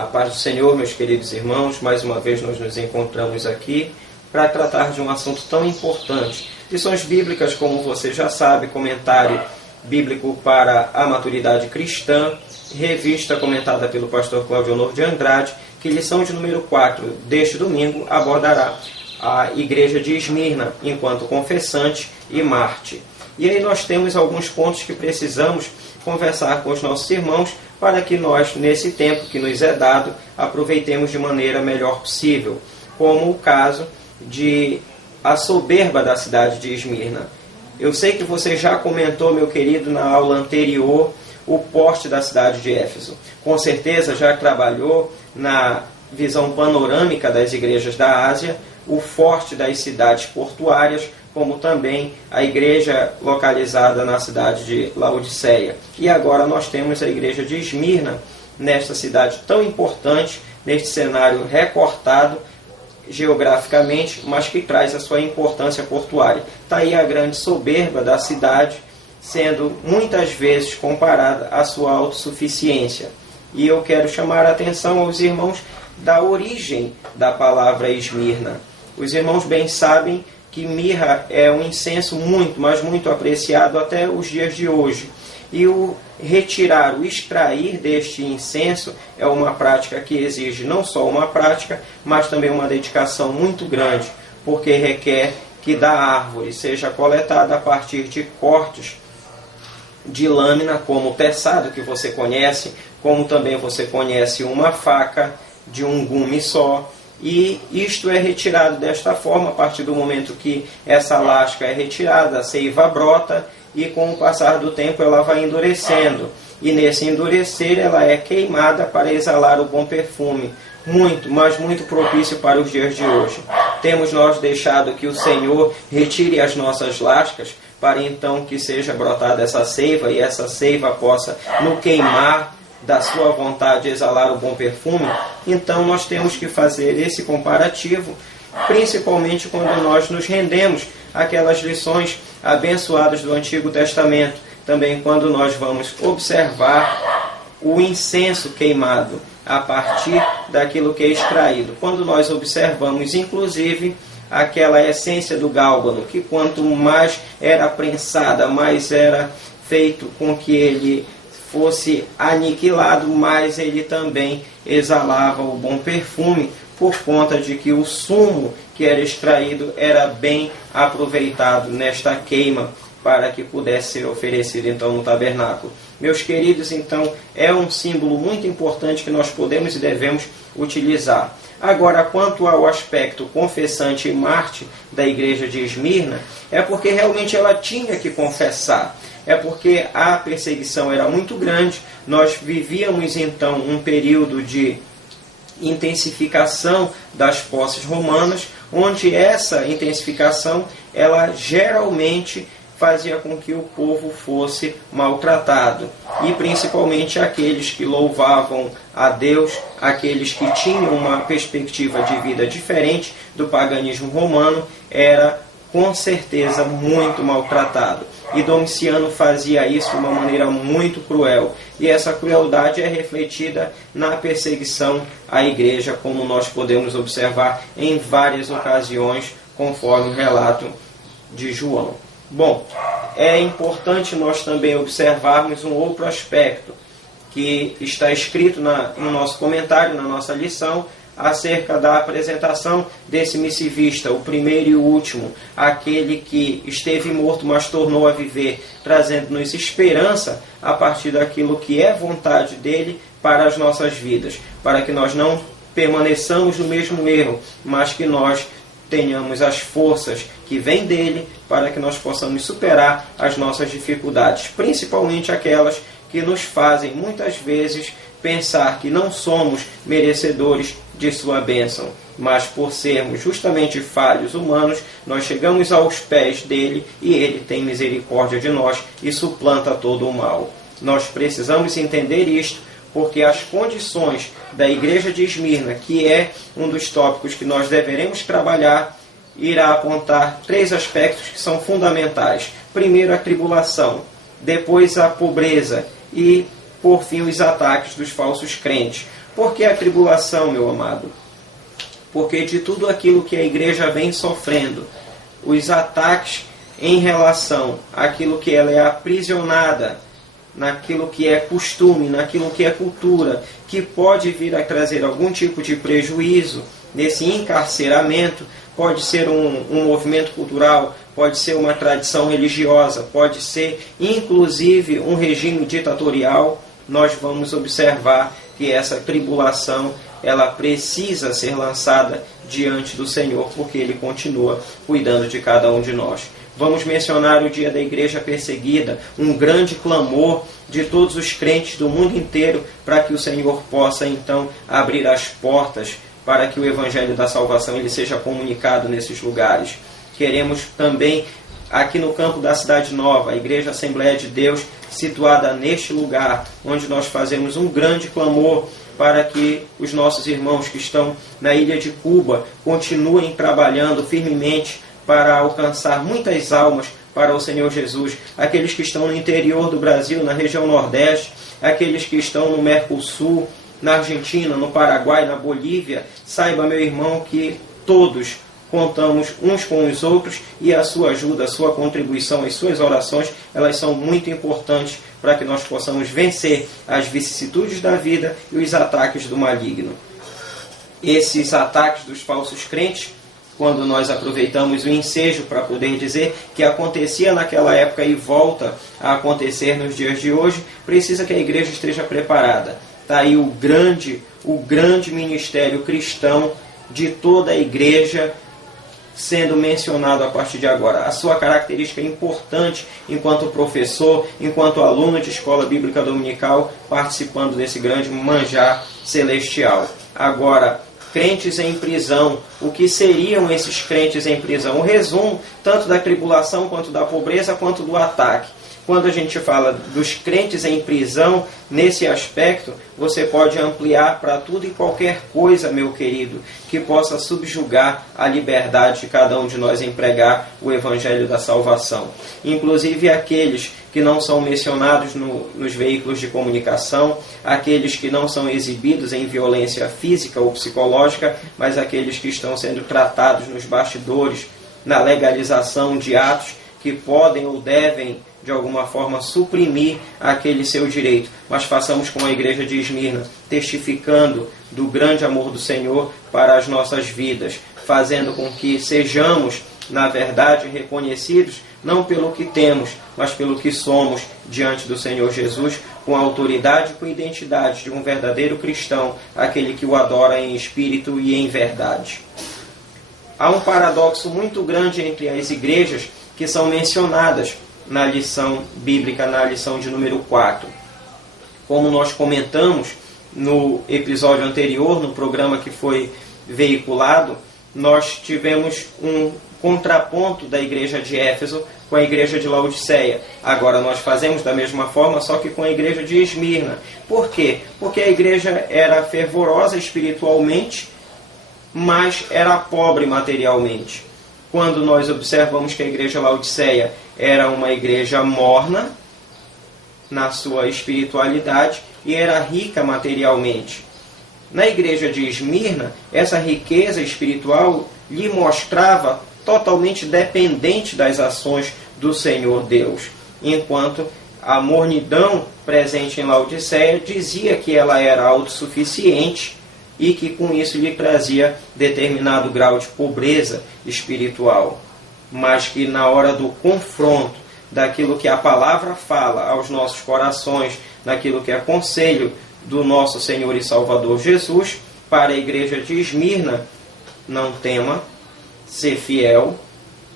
A paz do Senhor, meus queridos irmãos, mais uma vez nós nos encontramos aqui para tratar de um assunto tão importante. Lições bíblicas, como você já sabe, comentário bíblico para a maturidade cristã, revista comentada pelo pastor Cláudio Honor de Andrade, que lição de número 4 deste domingo abordará a igreja de Esmirna, enquanto confessante e mártir. E aí nós temos alguns pontos que precisamos conversar com os nossos irmãos para que nós, nesse tempo que nos é dado, aproveitemos de maneira melhor possível, como o caso de a soberba da cidade de Esmirna. Eu sei que você já comentou, meu querido, na aula anterior, o porte da cidade de Éfeso. Com certeza já trabalhou na visão panorâmica das igrejas da Ásia, o forte das cidades portuárias, como também a igreja localizada na cidade de Laodiceia. E agora nós temos a igreja de Esmirna, nesta cidade tão importante, neste cenário recortado geograficamente, mas que traz a sua importância portuária. Está aí a grande soberba da cidade, sendo muitas vezes comparada à sua autossuficiência. E eu quero chamar a atenção aos irmãos da origem da palavra Esmirna. Os irmãos bem sabem que mirra é um incenso muito, mas muito apreciado até os dias de hoje. E o retirar, o extrair deste incenso é uma prática que exige não só uma prática, mas também uma dedicação muito grande, porque requer que da árvore seja coletada a partir de cortes de lâmina, como o teçado que você conhece, como também você conhece uma faca de um gume só. E isto é retirado desta forma, a partir do momento que essa lasca é retirada, a seiva brota e com o passar do tempo ela vai endurecendo. E nesse endurecer ela é queimada para exalar o bom perfume, muito, mas muito propício para os dias de hoje. Temos nós deixado que o Senhor retire as nossas lascas, para então que seja brotada essa seiva e essa seiva possa no queimar da sua vontade exalar o bom perfume. Então nós temos que fazer esse comparativo, principalmente quando nós nos rendemos àquelas lições abençoadas do Antigo Testamento, também quando nós vamos observar o incenso queimado a partir daquilo que é extraído. Quando nós observamos, inclusive, aquela essência do gálbano, que quanto mais era prensada, mais era feito com que ele fosse aniquilado, mas ele também exalava o bom perfume, por conta de que o sumo que era extraído era bem aproveitado nesta queima, para que pudesse ser oferecido então no tabernáculo. Meus queridos, então é um símbolo muito importante que nós podemos e devemos utilizar. Agora, quanto ao aspecto confessante e mártir da igreja de Esmirna, é porque realmente ela tinha que confessar. É porque a perseguição era muito grande, nós vivíamos então um período de intensificação das posses romanas, onde essa intensificação ela geralmente fazia com que o povo fosse maltratado, e principalmente aqueles que louvavam a Deus, aqueles que tinham uma perspectiva de vida diferente do paganismo romano, era com certeza muito maltratado. E Domiciano fazia isso de uma maneira muito cruel. E essa crueldade é refletida na perseguição à igreja, como nós podemos observar em várias ocasiões, conforme o relato de João. Bom, é importante nós também observarmos um outro aspecto que está escrito no nosso comentário, na nossa lição, acerca da apresentação desse missivista, o primeiro e o último, aquele que esteve morto, mas tornou a viver, trazendo-nos esperança a partir daquilo que é vontade dele para as nossas vidas, para que nós não permaneçamos no mesmo erro, mas que nós tenhamos as forças que vêm dele para que nós possamos superar as nossas dificuldades, principalmente aquelas que nos fazem muitas vezes pensar que não somos merecedores de sua bênção, mas por sermos justamente falhos humanos, nós chegamos aos pés dele e ele tem misericórdia de nós e suplanta todo o mal. Nós precisamos entender isto, porque as condições da igreja de Esmirna, que é um dos tópicos que nós deveremos trabalhar, irá apontar 3 aspectos que são fundamentais. Primeiro, a tribulação, depois a pobreza e, por fim, os ataques dos falsos crentes. Por que a tribulação, meu amado? Porque de tudo aquilo que a igreja vem sofrendo, os ataques em relação àquilo que ela é aprisionada, naquilo que é costume, naquilo que é cultura, que pode vir a trazer algum tipo de prejuízo nesse encarceramento, pode ser um movimento cultural, pode ser uma tradição religiosa, pode ser inclusive um regime ditatorial. Nós vamos observar que essa tribulação ela precisa ser lançada diante do Senhor, porque Ele continua cuidando de cada um de nós. Vamos mencionar o dia da igreja perseguida, um grande clamor de todos os crentes do mundo inteiro para que o Senhor possa então abrir as portas para que o Evangelho da Salvação ele seja comunicado nesses lugares. Queremos também, aqui no campo da Cidade Nova, a Igreja Assembleia de Deus, situada neste lugar, onde nós fazemos um grande clamor para que os nossos irmãos que estão na ilha de Cuba continuem trabalhando firmemente para alcançar muitas almas para o Senhor Jesus, aqueles que estão no interior do Brasil, na região Nordeste, aqueles que estão no Mercosul, na Argentina, no Paraguai, na Bolívia. Saiba, meu irmão, que todos contamos uns com os outros e a sua ajuda, a sua contribuição, as suas orações, elas são muito importantes para que nós possamos vencer as vicissitudes da vida e os ataques do maligno. Esses ataques dos falsos crentes, quando nós aproveitamos o ensejo para poder dizer que acontecia naquela época e volta a acontecer nos dias de hoje, precisa que a igreja esteja preparada. Está aí o grande ministério cristão de toda a igreja sendo mencionado a partir de agora. A sua característica importante enquanto professor, enquanto aluno de escola bíblica dominical, participando desse grande manjar celestial. Agora, crentes em prisão. O que seriam esses crentes em prisão? O resumo tanto da tribulação, quanto da pobreza, quanto do ataque. Quando a gente fala dos crentes em prisão, nesse aspecto, você pode ampliar para tudo e qualquer coisa, meu querido, que possa subjugar a liberdade de cada um de nós em pregar o Evangelho da Salvação. Inclusive aqueles que não são mencionados nos veículos de comunicação, aqueles que não são exibidos em violência física ou psicológica, mas aqueles que estão sendo tratados nos bastidores, na legalização de atos que podem ou devem de alguma forma suprimir aquele seu direito. Mas façamos como a igreja de Esmirna, testificando do grande amor do Senhor para as nossas vidas, fazendo com que sejamos, na verdade, reconhecidos não pelo que temos, mas pelo que somos diante do Senhor Jesus, com a autoridade e com a identidade de um verdadeiro cristão, aquele que o adora em espírito e em verdade. Há um paradoxo muito grande entre as igrejas que são mencionadas na lição bíblica, na lição de número 4. Como nós comentamos no episódio anterior, no programa que foi veiculado, nós tivemos um contraponto da igreja de Éfeso com a igreja de Laodiceia. Agora nós fazemos da mesma forma, só que com a igreja de Esmirna. Por quê? Porque a igreja era fervorosa espiritualmente, mas era pobre materialmente. Quando nós observamos que a igreja Laodiceia era uma igreja morna na sua espiritualidade e era rica materialmente. Na igreja de Esmirna, essa riqueza espiritual lhe mostrava totalmente dependente das ações do Senhor Deus, enquanto a mornidão presente em Laodiceia dizia que ela era autossuficiente e que com isso lhe trazia determinado grau de pobreza espiritual, mas que na hora do confronto daquilo que a palavra fala aos nossos corações, naquilo que é conselho do nosso Senhor e Salvador Jesus, para a igreja de Esmirna: não tema, ser fiel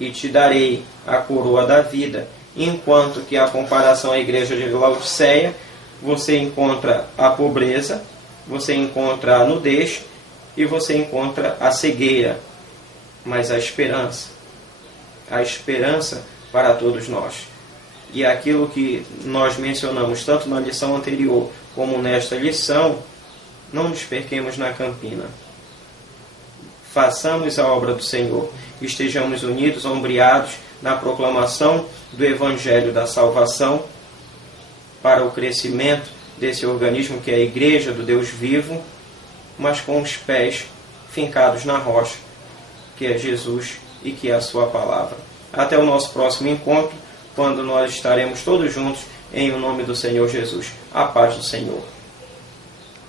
e te darei a coroa da vida. Enquanto que a comparação à igreja de Laodiceia, você encontra a pobreza, você encontra a nudez e você encontra a cegueira, mas a esperança para todos nós. E aquilo que nós mencionamos tanto na lição anterior como nesta lição, não nos perquemos na campina. Façamos a obra do Senhor, estejamos unidos, ombreados na proclamação do Evangelho da Salvação para o crescimento desse organismo que é a Igreja do Deus vivo, mas com os pés fincados na rocha, que é Jesus e que é a sua palavra. Até o nosso próximo encontro, quando nós estaremos todos juntos em o nome do Senhor Jesus. A paz do Senhor.